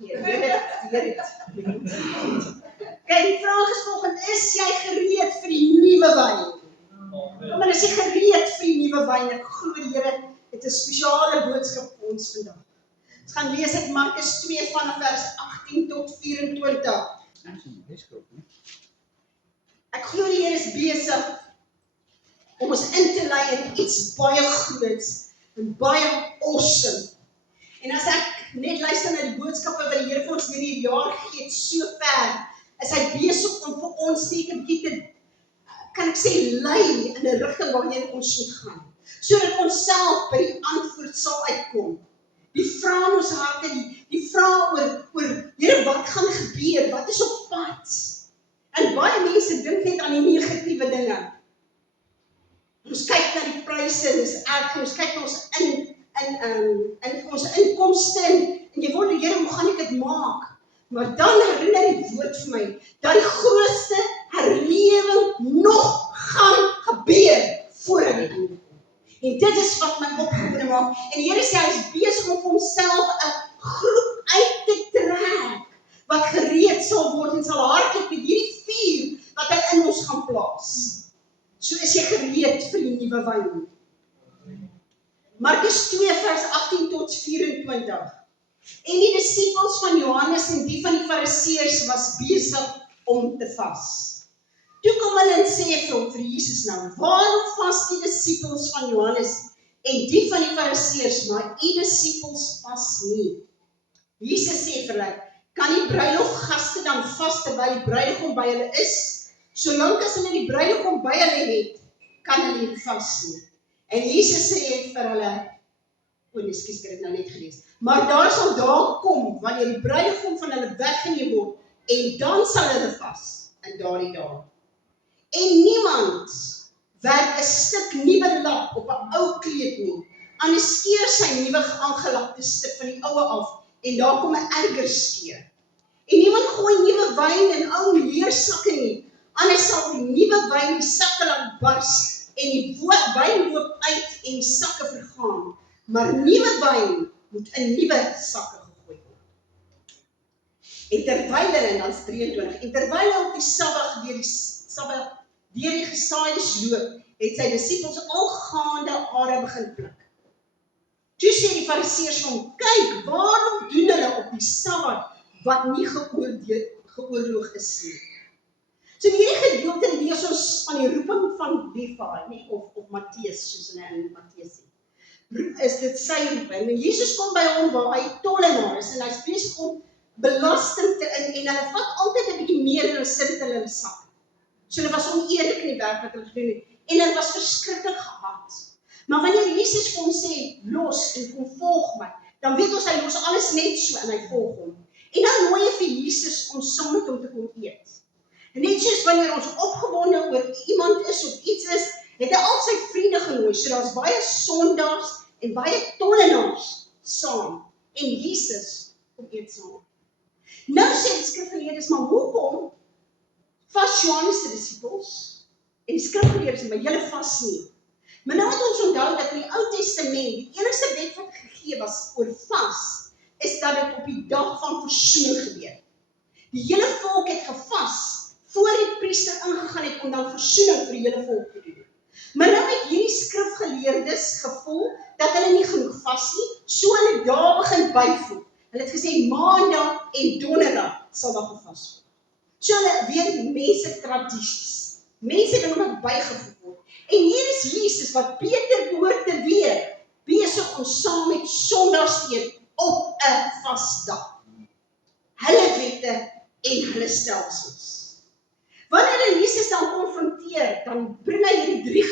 Weer het. Kijk, die vraag is volgend, is jy gereed vir die nuwe wyn? Kom, en is jy gereed vir die nuwe wyn? Ek glo die Here het 'n spesiale boodskap vir ons vandag. Ons gaan lees uit Markus 2 vanaf vers 18 tot 24. Ek glo die Here is besig om ons in te lei in iets baie groots en baie awesome. En as ek net luister na die boodskappe wat die Here vir ons hierdie jaar gee, het so ver, is hy besig om vir ons net 'n bietjie te, kan ek sê, lei in 'n rigting waarheen ons moet gaan. Sodat ons self by die antwoord sal uitkom. Die vrae in ons harte, die vrae oor Here, wat gaan gebeur? Wat is op pad? En baie mense dink net aan die negatiewe dinge. Ons kyk na die pryse, dis erg, ons kyk na ons ons inkomste en jy wonder, Here, hoe gaan ek dit maak? Maar dan herinner die woord vir my, dat die grootste herlewing nog gaan gebeur voordat die einde kom. En dit is wat my opgewonde maak. En die Here sê, hy is besig om vir homself 'n groep uit te trek, wat gereed sal word en sal hardloop met hierdie vuur, wat hy in ons gaan plaas. So is jy gereed vir die nuwe wyn. Markus 2 vers 18 tot 24. En die disippels van Johannes en die van die Fariseërs was besig om te vas. Toe kom hulle en sê vir Jesus nou, waarom vas die disippels van Johannes en die van die Fariseërs, maar u disippels vas nie? Jesus sê vir hulle, kan die bruilofgaste dan vas terwyl die bruidegom by hulle is? Solank as hulle die bruidegom by hulle het, kan hulle nie vas nie. En Jesus sê vir hulle, ekskuus, ek het dit nou net gelees, maar daar sal dae kom, wanneer die bruidegom van hulle weggeneem word, en dan sal hulle vas, in daardie dae. En niemand werk 'n stuk nuwe lap op 'n ou kleed nie, anders skeer sy nuwe aangelapte stuk van die oue af, en daar kom 'n erger skeer. En niemand gooi nuwe wyn in ou leersakke nie, anders sal die nuwe wyn die sakke laat bars, en die wyn loop uit en die sakke vergaan. Maar nuwe wyn moet in nuwe sakke gegooi word. En terwyl hulle, en dan is 23, en terwyl hulle op die Sabbat deur die gesaaides loop, het sy disippels al gaande are begin pluk. Toe sê die Fariseërs vir hom, kyk, waarom doen hulle op die Sabbat wat nie geoorloog is nie? So in hierdie gedeelte lees ons van die roeping van Levi, nie, of Matteus, soos hulle in Matteus sê. Is dit sy roeping? En Jesus kom by hom waar hy tollenaar is, en hy is besig om belasting te in, en hulle vat altyd 'n bietjie meer en hulle sit dit in hulle sak. So hulle was oneerlik in die werk wat hulle gedoen het, en hulle was verskriklik gehaat. Maar wanneer Jesus vir hom sê, los en kom volg my, dan weet ons hy los alles net so en hy volg hom. En dan nooi hy vir Jesus om saam met hom te kom eet. En net soos wanneer ons opgewonde oor iemand is of iets is, het hy al sy vriende genooi, so daar's baie sondaars en baie tollenaars saam, en Jesus kom eet saam. Nou sê die skrifgeleerdes, maar hoekom vas Johannes se disippels, en die skrifgeleerdes, maar julle vas nie? Maar nou moet ons onthou dat in die Ou Testament, die enigste wet wat gegee was oor vas, is dat dit op die dag van versoening gebeur. Die hele volk het gevas, voor die priester ingegaan het om dan versoening vir die hele volk te doen. Maar nou het hierdie skrifgeleerdes gevoel dat hulle nie genoeg vas nie, so hulle daar begin byvoeg. Hulle het gesê maandag en donderdag sal daar gevas word. So hulle weet mense tradisies, mense dinge wat bygevoeg word. En hier is Jesus wat beter behoort te weet, besig om saam met sondaars te eet op 'n vasdag. Hulle wette en hulle stelsels. Wanneer hulle Jesus dan konfronteer, dan bring hy hierdie 3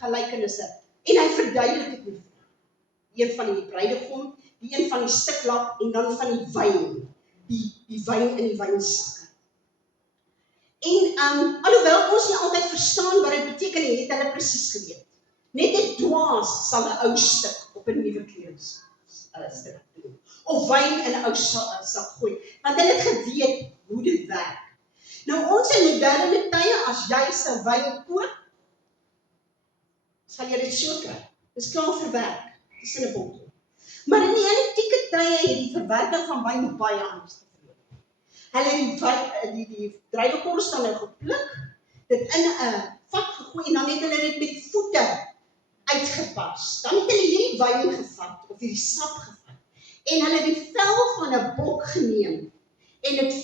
gelykenisse en hy verduidelik dit nie. Een van die bruidegom, die een van die stiklap en dan van die wyn, die wyn in die wynsakke. En alhoewel ons nie altyd verstaan wat dit beteken, het hulle presies geweet. Net 'n dwaas sal 'n ou stuk op 'n nuwe kledingstuk doen, of wyn in 'n ou sak gooi, want hulle het geweet hoe dit werk. Nou ons in moderne tye, as jy se wyn koop, sal jy dit so kry. Dis klaar verwerk, dis in 'n bottel. Maar in die antieke tye het die verwerking van wyn baie anders gedoen. Hulle het die druiwekorrel staan nou gepluk, dit in 'n vat gegooi en dan het hulle dit met voete uitgepas. Dan het hulle hierdie wyn gevat, of hierdie sap gevat, en hulle het die vel van 'n bok geneem, en dit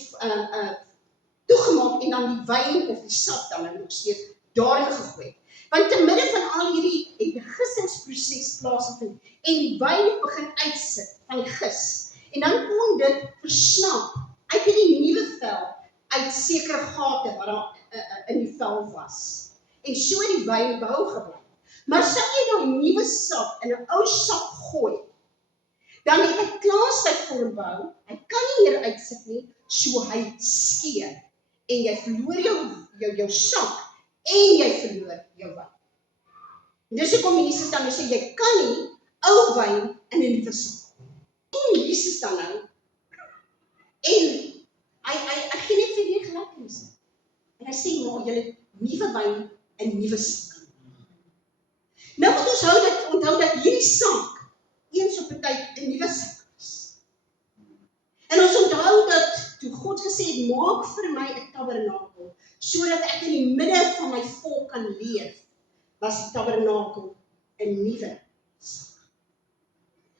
toegemaak, en dan die wyn of die sap dan nog steeds daarin gegooi. Want te midde van al hierdie het die gissingsproses plaasgevind, en die wyn het begin uitsit van die gis, en dan kon dit versnap uit die nuwe vel, uit sekere gate wat daar in die vel was. En so het die wyn behou gebly. Maar sou jy nou nuwe sap in 'n ou sak gooi, dan het hy klaar sy vorm behou, hy kan nie meer uitsit nie, so hy skeur. En jy verloor jou sak, en jy verloor jou wyn. En dis hoekom Jesus dan sê, jy kan nie ou wyn in 'n nuwe sak. Kom Jesus dan nou, en hy gee net vir die gelykenis. En hy sê, maar julle nuwe wyn in nuwe sak. Nou moet ons onthou dat hierdie sak eens op 'n tyd 'n nuwe sak is. En ons onthou dat toe God gesê het, maak vir my 'n tabernakel, sodat ek in die midde van my volk kan leef, was die tabernakel 'n nuwe sak.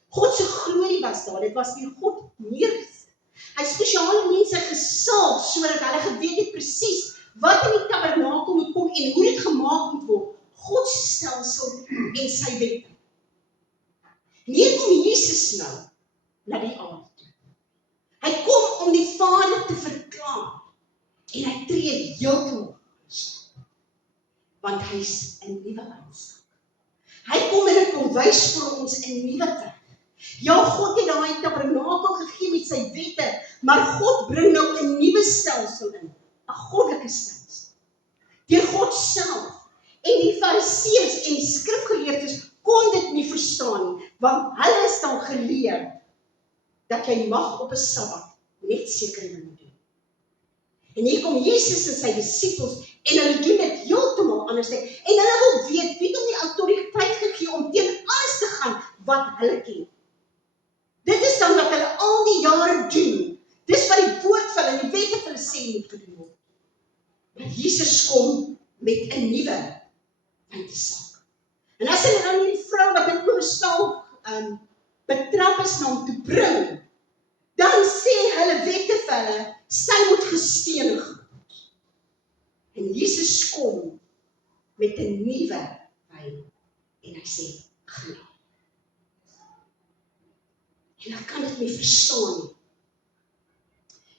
God se glorie was daar, dit was deur God neergesit. Hy spesiale mense gesalf, sodat hulle geweet het presies wat in die tabernakel moet kom en hoe dit gemaak moet word. God se stelsel en sy wette. En hier kom Jesus nou na die aarde toe. Hy kom om die Vader te verklaar, en hy tree heeltemal anders, want hy's 'n nuwe wynstok. Hy kom en hy kom wys vir ons 'n nuwe weg. Ja, God het daai tabernakel gegee met sy wette, maar God bring nou 'n nuwe stelsel in, 'n goddelike stelsel. Deur God self. En die Fariseërs en die skrifgeleerdes kon dit nie verstaan nie, want hulle is dan geleer dat jy mag op 'n Sabbat net sekere dinge doen. En hier kom Jesus en sy disippels en hulle doen dit heeltemal anders. En hulle wil weet, wie het hom die autoriteit gegee om teen alles te gaan wat hulle ken. Dit is dan wat hulle al die jare doen. Dis wat die woord van hulle, die wette van hulle sê moet gedoen word. Maar Jesus kom met 'n nuwe sak. En as hulle dan hierdie vrou wat in oorspel betrap is na hom toe bring, dan sê hulle wette vir hulle, sy moet gestenig word. En Jesus kom met 'n nuwe wyn en hy sê, genade. En hulle kan dit nie verstaan nie.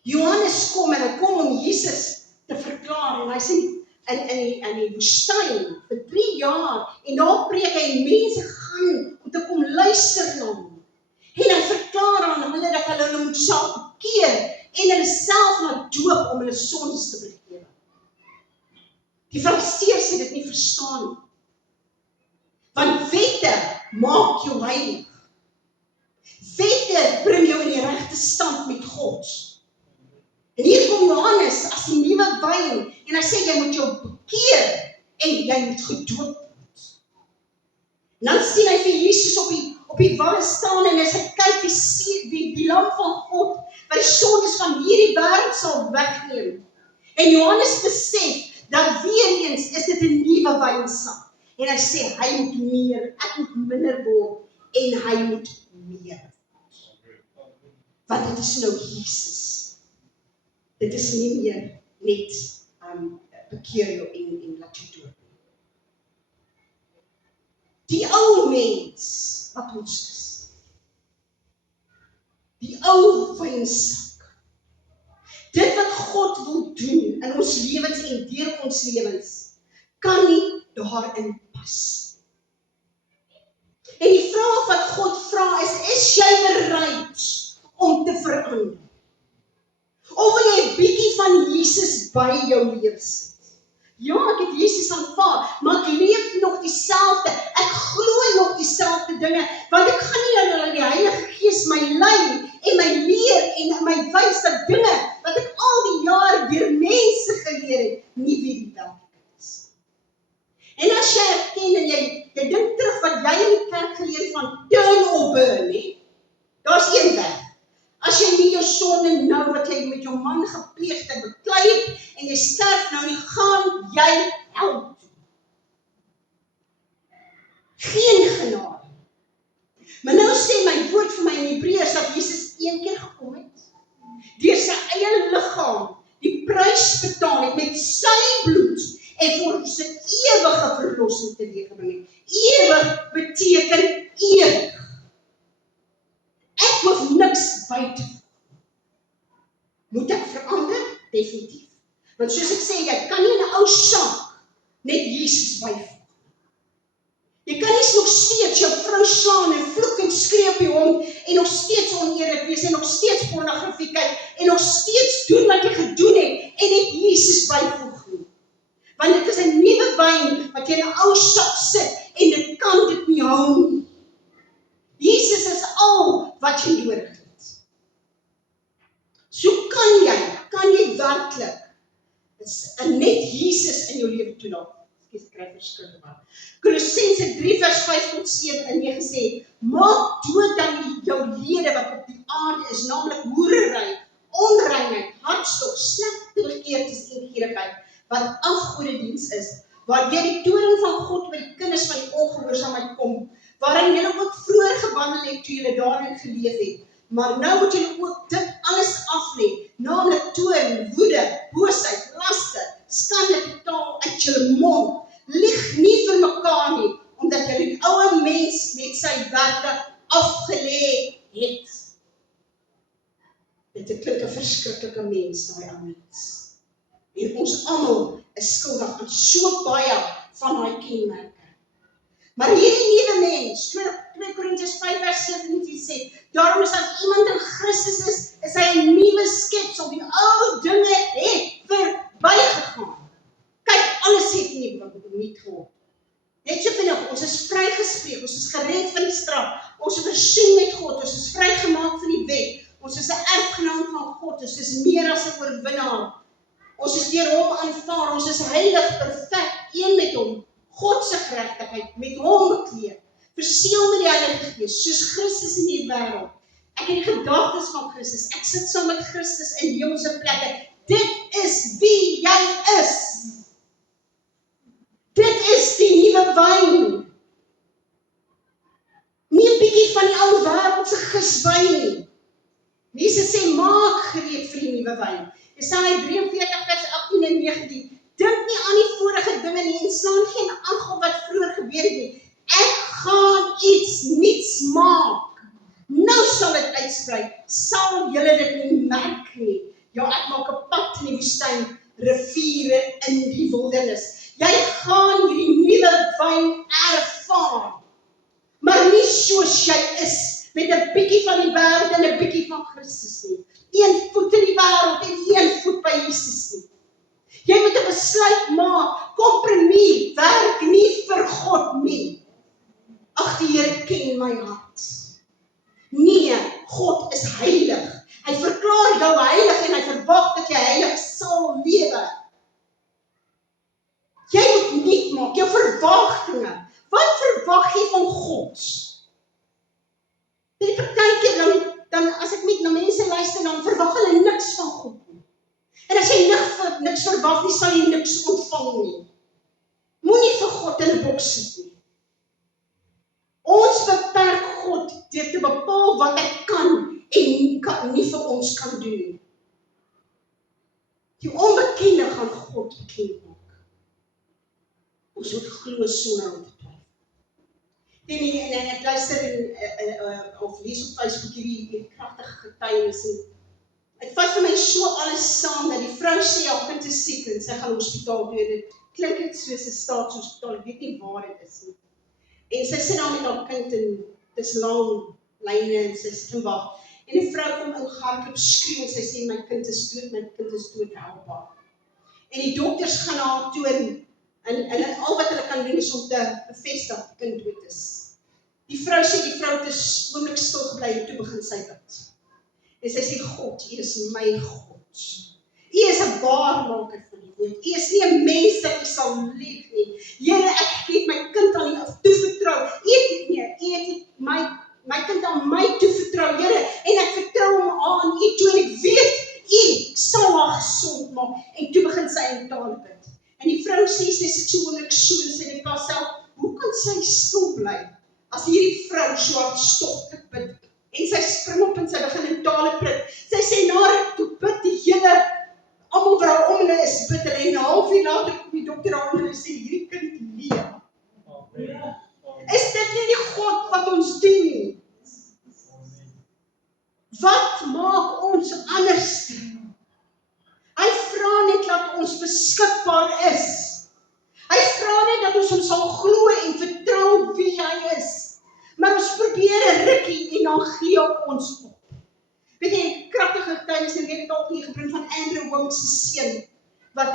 Johannes kom en hy kom om Jesus te verklaar en hy sê, in die woestyn vir 3 jaar en daar preek hy en mense gaan om te kom luister na hom. En hy verklaar aan hulle dat hulle moet self bekeer en hulle self laat doop om hulle sondes te vergewe. Die Fariseërs het dit nie verstaan nie. Want wette maak jou heilig. Wette bring jou in die regte stand met God. En hier kom Johannes as die nuwe wyn en hy sê jy moet jou bekeer en jy moet gedoop word. En dan sien hy vir Jesus op die wal staan en hy kyk die lam van God wat die sondes van hierdie wêreld sal wegneem. En Johannes besef dat weer eens is dit 'n nuwe wynsak. En hy sê hy moet meer, ek moet minder word en hy moet meer. Want dit is nou Jesus. Dit is nie meer net bekeer jou en laat jou doop. Die ou mens wat ons is. Die ou wynsak. Dit wat God wil doen in ons lewens en deur ons lewens, kan nie daarin pas. En die vraag wat God vra is jy bereid om te verander? Of wil jy 'n bietjie van Jesus by jou lewe sit? Ja, ek het Jesus aanvaar, maar ek leef nog dieselfde. Ek glo nog dieselfde dinge, want ek gaan nie dat die Heilige Gees my lei en my leer en my wys dat dinge wat ek al die jare deur mense geleer het, nie wie die werklikheid is. En as jy erken en jy dink terug wat jy in die kerk geleer van turn or burn, daar's een weg. sonde nou wat jy met jou man gepleeg het, beklei het, en jy sterf nou nie, gaan jy hel toe. Geen genade. Maar nou sê my woord vir my in Hebreërs dat Jesus een keer gekom het, deur sy eie liggaam, die prys betaal het met sy bloed, en vir ons 'n ewige verlossing teweeggebring het. Ewig beteken ewig. Ek hoef niks by te voeg. Moet ek verander? Definitief. Want soos ek sê, jy kan nie in 'n ou saak net Jesus byvoeg. Jy kan nie nog steeds jou vrou slaan en vloek en skree op die hond en nog steeds oneerlik wees en nog steeds pornografie kyk en nog steeds doen wat jy gedoen het en net Jesus byvoeg nie. Want dit is 'n nuwe wyn wat jy in 'n ou sak sit en dit kan dit nie hou nie. Jesus is al wat jy nodig het. So kan jy werklik net Jesus in jou lewe toelaat. Ek kry verskillende wat. Kolossense 3 vers 5 tot 7 en 9 sê, maak dood dan jou lede wat op die aarde is, naamlik hoerery, onreinheid, hartstog, slegte begeertes en gierigheid, wat afgodediens is, waardeur die toorn van God oor die kinders van die ongehoorsaamheid kom, waarin julle ook vroeër gewandel het toe julle daarin geleef het. Maar nou moet julle ook dit alles aflê, naamlik toorn, woede, boosheid, laster, skande taal uit julle mond. Lieg nie vir mekaar nie, omdat julle die oude mens met sy werke afgelê het. Dit klink 'n verskriklike mens, daai ou mens. En ons almal is skuldig aan so baie van daai kenmerke. Maar hierdie nuwe mens, 2 Korintiërs 5 vers 17 sê, daarom is as iemand in Christus is hy 'n nuwe skepsel, die ou dinge het verbygegaan. Kyk, alles het nie geword. Net so vinnig, ons is vrygespreek, ons is gered van die straf, ons is versoen met God, ons is vrygemaak van die wet, ons is 'n erfgenaam van God, ons is meer as 'n oorwinnaar. Ons is deur hom aanvaar, ons is heilig, perfek, een met hom, God se geregtigheid, met hom bekleed, verseël met die Heilige Gees, soos Christus in die wêreld. Ek het die gedagtes van Christus, ek sit saam met Christus in hemelse plekke. Dit is wie jy is. Dit is die nuwe wyn. Nie 'n bietjie van die ou wêreldse giswyn nie. Jesus sê, maak gereed vir die nuwe wyn. Jesaja 43 vers 18 en 19. Dink nie aan die vorige dinge nie en slaan geen ag op wat vroeër gebeur het nie. Ek gaan iets nuuts maak. Nou sal dit uitsprei. Sal julle dit nie merk nie? Ja, ek maak 'n pad in die woestyn, riviere in die wildernis. Jy gaan hierdie nuwe wyn ervaar. Maar nie soos jy is, met 'n bietjie van die wêreld en 'n bietjie van Christus nie. Een voet in die wêreld en een voet by Jesus nie. Jy moet 'n besluit maak, kompromie, werk nie vir God nie. Ag, die Here ken my hart. Nee, God is heilig. Hy verklaar jou heilig en hy verwag dat jy heilig sal lewe. Jy moet nie maak, jou verwagtinge. Wat verwag jy van God? Dit partykeer dan as ek met na mense luister, dan verwag hulle niks van God nie. En as jy niks verwag nie, sal jy niks ontvang nie. Moenie vir God in 'n boks sit nie. Ons beperk God deur te bepaal wat hy kan en nie vir ons kan doen nie. Die onbekende gaan God bekend maak. Ons moet glo sonder om te twyfel. En ek luister of lees op Facebook hierdie kragtige getuienis en het vat vir my so alles saam dat die vrou sê haar kind is siek en sy gaan hospitaal toe en dit klink dit soos 'n staatshospitaal, ek weet nie waar dit is nie. En sy sit daar met haar kind en dis lang lyne en sy sit en wag. En die vrou kom in hardloop skreeu en sy sê my kind is dood, help haar. En die dokters gaan na haar toe en al wat hulle kan doen is om te bevestig dat die kind dood is. Die vrou het is oomblik stil gebly en toe begin sy bid. En sy sê, God, U is my God. U is 'n waarmaker van die woord. U is nie 'n mens dat U sal lieg nie. Here, ek het my kind aan U toevertrou. U het my kind aan my toevertrou, Here, en ek vertrou hom aan U toe en ek weet daar bid. En die vrou sê, sy sit so oomblik so en sy dink haarself, hoe kan sy stil bly as hierdie vrou so hartstogtelik bid? En sy spring op en sy begin in tale prit. Sy sê, na toe bid die hele, almal wat haar om hulle is bid hulle, en 'n halfuur later kom die dokter aan en hulle sê, hierdie kind leef. Is dit nie die God wat ons dien nie? Wat maak ons anders? Hy vra net dat ons beskikbaar is. Hy vra net dat ons hom sal glo en vertrou wie hy is. Maar ons probeer 'n rukkie en dan gee ons op. Weet jy, kragtige getuienis en het al hier gebring van Andrew Wong se seun wat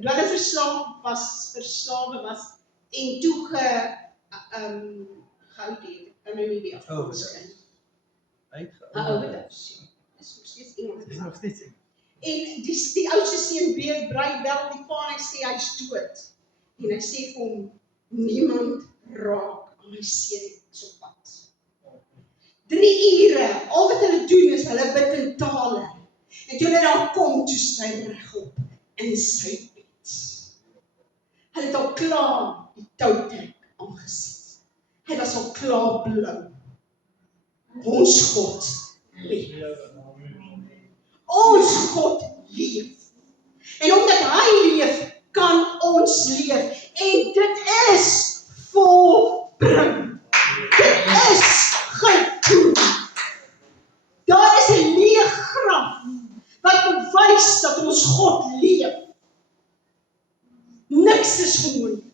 dwelmverslaaf was en toe geouditeerd in Namibia. Overdose. Dis nog steeds Engels. En die oudste seun bel die pa en hy sê hy's dood. En hy sê vir hom, niemand raak aan my seun so pad. 3 ure, al wat hulle doen is hulle bid in tale. En toe hulle daar kom, toe sy regop in sy bed. Hulle het al klaar die toutrek aangesit. Hy was al klaar blou. Ons God leef. Ons God leef. En omdat hy leef, kan ons leef. En dit is volbring. Dit is gedoen. Daar is 'n leë graf wat bewys dat ons God leef. Niks is onmoontlik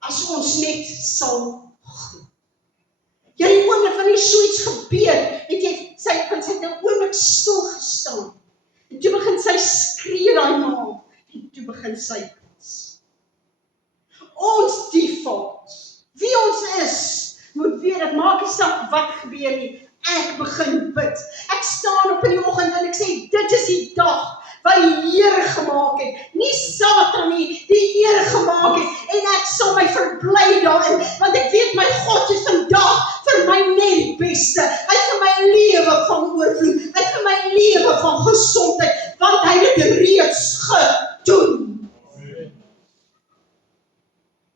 as ons net sal glo. Ja, die oomblik wanneer so iets gebeur, weet jy, sy het 'n oomblik stil gestaan. En toe begin sy skree daai naam en toe begin sy bid. Ons default, wie ons is, moet weet, dit maak nie saak wat gebeur nie. Ek begin bid. Ek staan op in die oggend en ek sê, dit is die dag wat die Here gemaak het. Nie Satan nie, die Here gemaak het. En ek sal my verbly daarin, want ek weet my God is vandag vir my net die beste. Hy het vir my 'n lewe van oorvloed. Hy het vir my 'n lewe van gesondheid, want hy het dit reeds gedoen.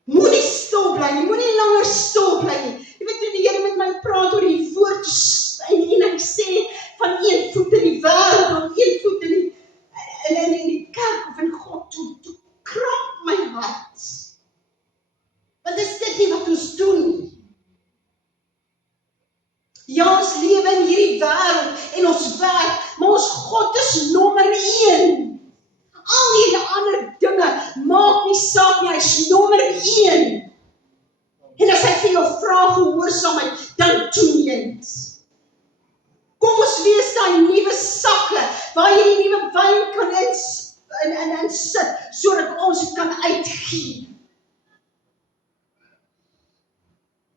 Moenie stil bly nie, moenie langer stil bly nie. Jy weet, toe die Here met my praat oor die woord, en hy sê, van 1 voet in die wêreld, van 1 voet in die kerk, of in God, toe krap my hart. Want is dit nie wat ons doen nie? Ja, ons lewe in hierdie wêreld, en ons werk, maar ons God is nommer 1. Al die ander dinge maak nie saak nie, hy is nommer 1. En as hy vir jou vra gehoorsaamheid, dan doen jy dit. Kom ons wees daai nuwe sakke, waar jy die nuwe wyn kan in sit, sodat ons dit kan uitgee.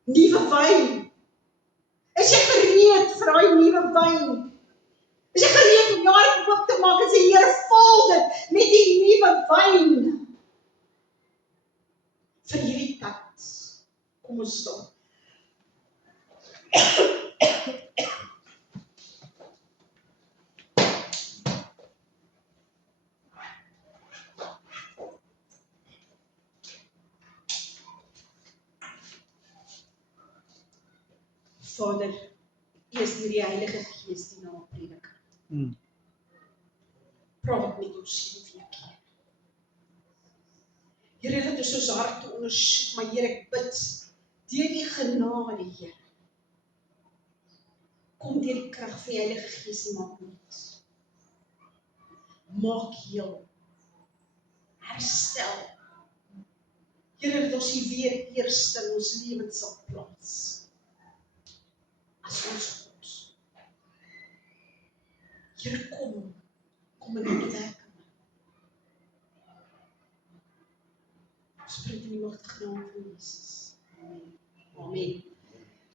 Nuwe wyn. Is jy gereed vir daai nuwe wyn? Is jy gereed om jaar oop te maak en sê, Here, vul dit met die nuwe wyn vir hierdie tyd? Kom ons staan. Vader, eers deur die Heilige Gees die naam predik. Praat met ons hierdie week. Here, laat ons harte ondersoek, maar Here, ek bid, deur die genade, Here, kom deur die krag van die Heilige Gees en maak nuut. Maak heel, herstel. Here, dat ons hier weer eerste in ons lewens sal plaas. As ons God. Here, kom in die werk. Ons bid in die magtige naam van Jesus. Amen. Amen.